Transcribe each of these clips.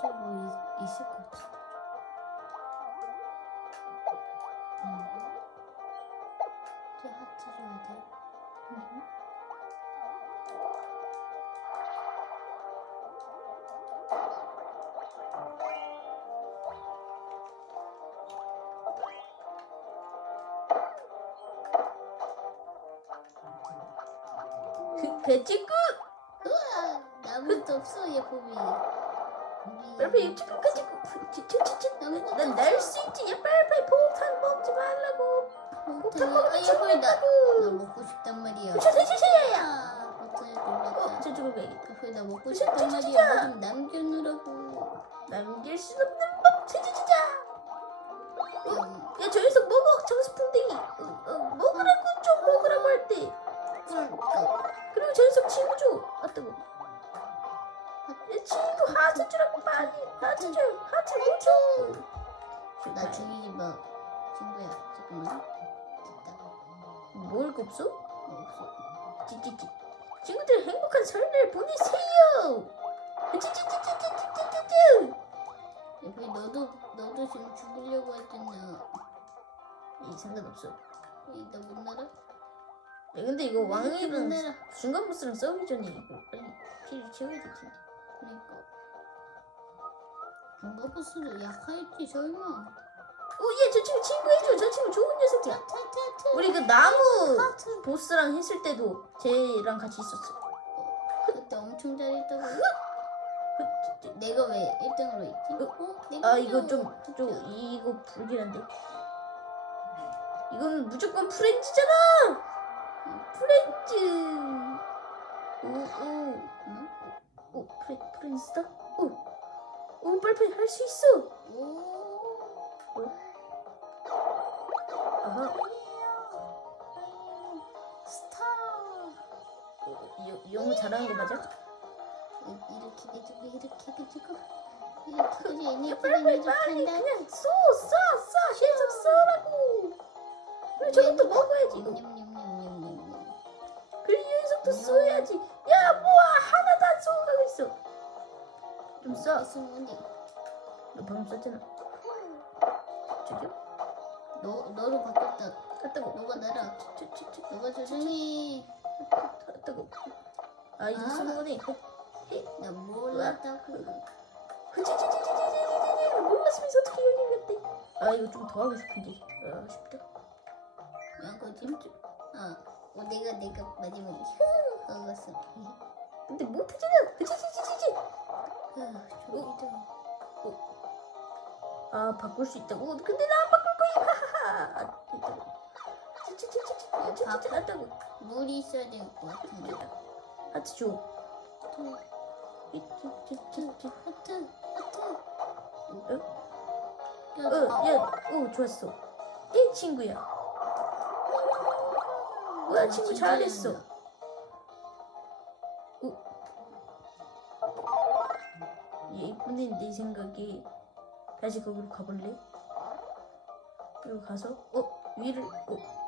또 뭐 있을 거다. 응. 또 하트 줘야 돼. 그, 배치국! 우와, 나무도 없어, 예쁨이. 빨리빨리 난날수 있지. 야 빨리빨리 폭탄 먹지 말라고. 폭탄 먹으면 죽는다고. 나 먹고 싶단 말이야. 주세요 어째 죽어야겠다. 그래 나 먹고 싶단 말이야. 좀 남겨놓으라고. 남길 수 없는 법 제주지자. 어? 음. 야 저기서 먹어. 장수풍뎅이. 어, 어, 먹으라고 좀 먹으라고 할때. 그리고 저기서 친구 좀 하트 주라고 빨리 하트 줘못나 줘. 죽이지 마. 친구야, 잠깐만. 먹을 거 없어? 없어. 찌찌찌 친구들 행복한 설날 보내세요 찌찌찌찌찌찌찌찌 예쁨이 너도, 너도 지금 죽이려고 했잖아. 이 상관없어 이, 나못 날아? 야, 근데 이거 못 왕이랑. 중간 보스랑 싸우기 전에 이거 빨리 피를 채워야 될 텐데 그러니까. 중간버스도 약하겠지, 설마. 오얘 저 친구 친구 해줘 저 친구 좋은 녀석이야. 우리 그 나무 하트. 보스랑 했을 때도 쟤랑 같이 있었어 그때 엄청 잘했다고. 그, 저, 내가 왜 1등으로 있지? 어? 저, 내가 아 이거 좀 좀 이거 불길한데 이건 무조건 프렌즈잖아 프렌즈 오오 응? 오 프렌 프렌즈다 오 오 빨리빨리 할 수 있어. 오. 아하. 스타. 여, 영어 잘하는 거 맞아? 이렇게 해주고 이렇게 해주고. 이렇게 해주고 얘네 그냥 빨리 이렇게 한다. 그냥 쏘쏴쏴 계속 쏘라고. 그리고 저것도 먹어야지 이거. 냠냠냠냠냠. 그리고 이 녀석도 쏘야지. 야 뭐야. 하나도 안 쏘고 가고 있어 좀쏴 승훈이 너 방금 쐈잖아 저기요? 너 너로 바꿨다. 갔다고 너가 나라. 쭈쭈쭈 너가 조정해. 갔다고 아 이거 아. 거네 나 몰랐다고. 몰랐으면서 어떻게 아 이거 좀 더 하고 싶은데 아 아쉽다 야 거지? 아, 어 내가 내가 마지막에 하고 갔어. 근데 못하잖아 흐찌찌찌찌찌 저기도. 아 바꿀 수 있다고? 근데 나 안 바꿀 거야. 하하하... 됐다고, 물이 있어야 될 것 같은데. 하트 줘. 하트. 하트. 하트. 하트... 어, 야, 오 좋았어. 예 친구야. 우와 친구 잘했어. 얘 이쁜데 내 생각에 다시 거기로 가볼래? 여기 가서, 어, 위를, 어,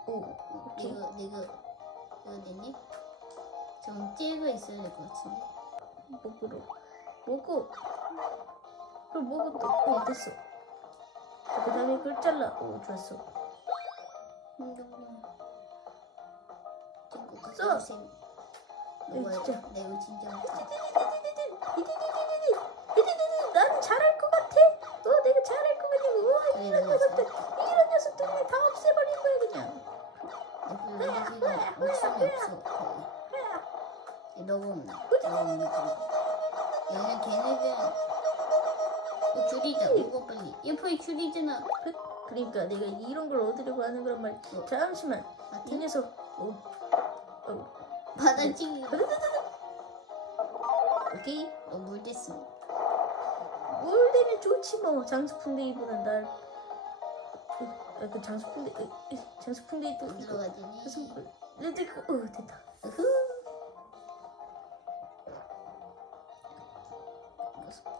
어, 오케이. 내가 내가 이거 됐니? 좀 찌가 있어야 될 것 같은데. 먹으러. 먹어. 그럼 먹어 또. 어, 됐어. 그 다음에 그걸 잘라. 오, 좋았어. 친구 써. 에이, 이거 진짜. 나 이거 진짜 난 잘할 것 같아. 너 내가 잘할 것 같아. 우와, 그래, 이런 내가 녀석들, 이런 녀석들 다 없애버릴 거야 그냥. 내 여기 지금 목숨이 없어. 거의. 너가 없나? 얘는 걔네들 어, 줄이자. 이거 빨리. 예쁘게 줄이잖아. 그, 그러니까 내가 이런 걸 얻으려고 하는 거란 말. 어. 잠시만, 이? 녀석. 어, 어, 받아치기. 오케이. 너물 됐어. 올 되면 좋지 뭐 장수풍대 입으면 날. 어, 어, 네, 네, 그 장수풍대 장수풍대 입고 이거 가지니. 장수풍 레드 이거 어 됐다.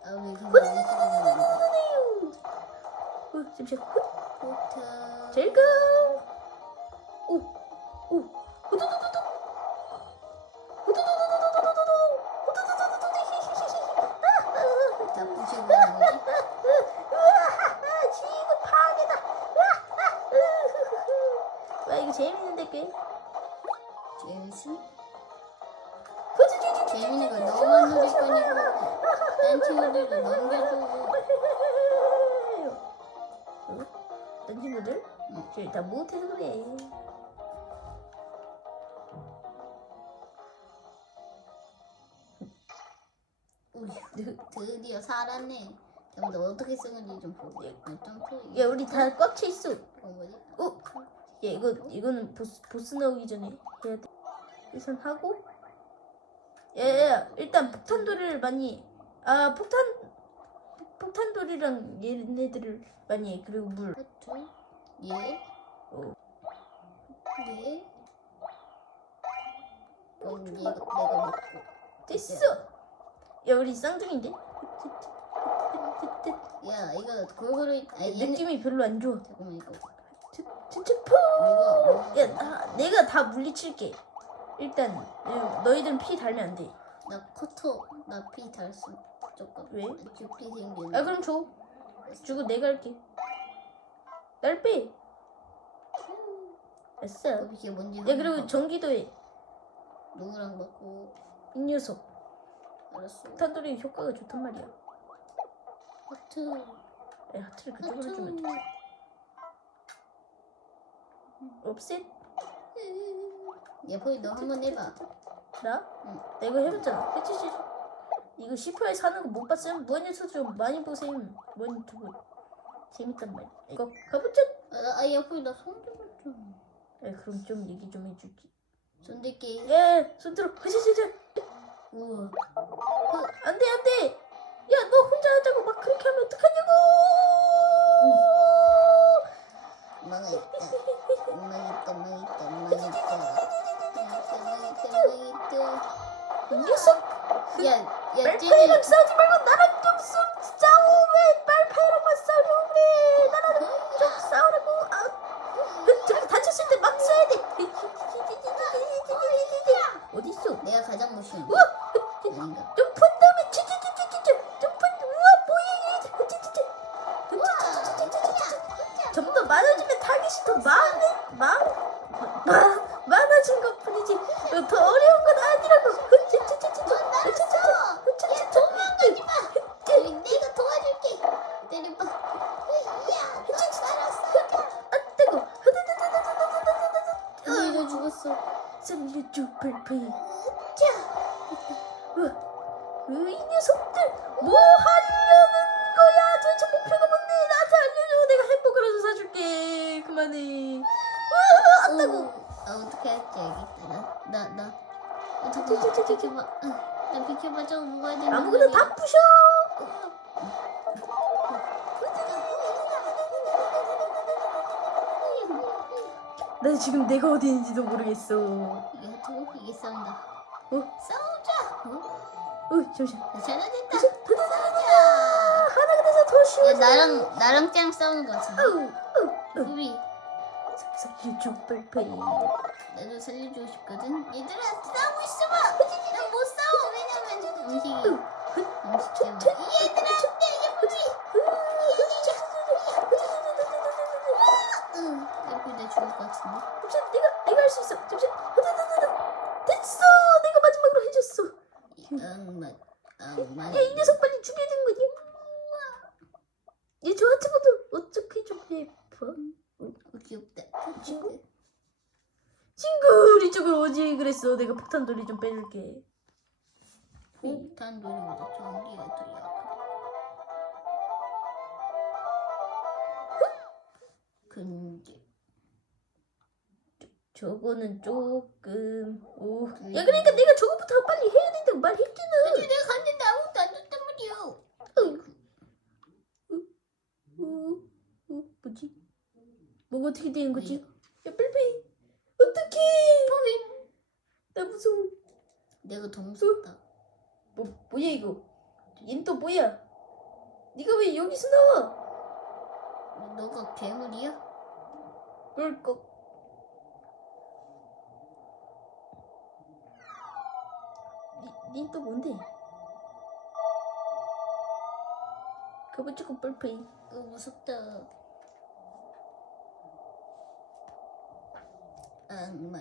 아왜 그거 안 하는 어 잠시만. 어. 좋다. 즐거워. 오 오. 무슨? 재민이가 너만 노릴 뿐이고 딴 친구들도 넘겨줘. 어? 딴 친구들? 응. 쟤다 못해서 그래. 우리 드, 드디어 살았네. 그럼 너 어떻게 쓰는지 좀 보게. 어떤 그야 우리 다꽉차 있어. 야 어, 뭐지? 이거 이거는 보스 보스 나오기 전에 해야 돼. 우선 하고. 야야야 일단 폭탄돌이를 많이 아 폭탄 폭탄돌이랑 얘네들을 많이 해. 그리고 물. 하트 예. 어. 예. 그럼 얘가 내가 먹고. 됐어. 야 우리 쌍둥이인데? 야 이거 골고루 있- 아 얘는 느낌이 별로 안 좋아. 잠깐만 이거 진짜 뭐가 야, 나, 내가 다 물리칠게. 일단 어, 너희들은 피 달면 안 돼. 나 커터 나피 달수 조금 왜? 주피 생기는 아 그럼 줘. 주고 내가 할게. 날 빼. 됐어. 야 이게 뭔지 그리고 전기도 해. 누구랑 먹고 이 녀석. 알았어 탄돌이 효과가 좋단 말이야. 하트 야, 하트를 그쪽으로 하트 주면 돼. 업셋? 예포이 너 한번 해봐 나? 응. 내가 해봤잖아. 그치? 이거 C4에 사는 거 못 봤음? 뭐냐서 좀 많이 보셈. 뭔 유튜브. 재밌단 말이야. 이거 가보자. 아, 나- 아 예포이 나손좀 야, 그럼 좀 얘기 좀 해줄게. 손댈게 예, 손 들어. 하시시시. 우와 안 돼, 안 돼. 야, 너 혼자 하자고 막 그렇게 하면 어떡하냐고. 이 녀석. 야야 말파 살려줘 펄펄 자이 녀석들 뭐 하려는 거야? 도대체 목표가 뭔데? 나한테 알려줘. 내가 햄버거라도 사줄게. 그만해. 와 어, 아 어떻게 할지 알겠다. 나나나 어떻게 비켜봐 응, 나 비켜봐. 저거 먹어야 되는 아무거나. 다 부셔 나 지금 내가 어디 있는지도 모르겠어. 이게 싸운다. 어? 싸우자! 어? 어 잠시만. 나 잘하겠다. 부셔 싸우자! 하나가 돼서 더 쉬워. 야 나랑 나랑 짱 싸우는 거 같은데? 우리 살려줘 펄펄 나도 살려주고 싶거든? 얘들아 싸우고 있어봐 빨리 죽여야 되는 거지 얘 저한테보다 어떻게 좀 해봐 어, 귀엽다. 친구? 친구 우리 쪽으로 오지? 그랬어. 내가 폭탄 돌이 좀 빼줄게. 폭탄 놀이보다 전기가 더 약하다 근데 저거는 조금 오. 음. 야 그러니까 내가 저거부터 빨리 해야 된다고 말했잖아. 근데 내가 갔는데 아무것도 안 줬단 말이야 어, 어, 뭐지? 뭐가 어떻게 되는 거지? 야 빨리 어떡해. 나 무서워. 내가 더 무섭다. 뭐, 뭐야 이거? 얘는 또 뭐야? 네가 왜 여기서 나와? 너가 괴물이야? 꿀꺽 닌또 뭔데? 가보자고 뻘뻘이 어 무섭다 嗯没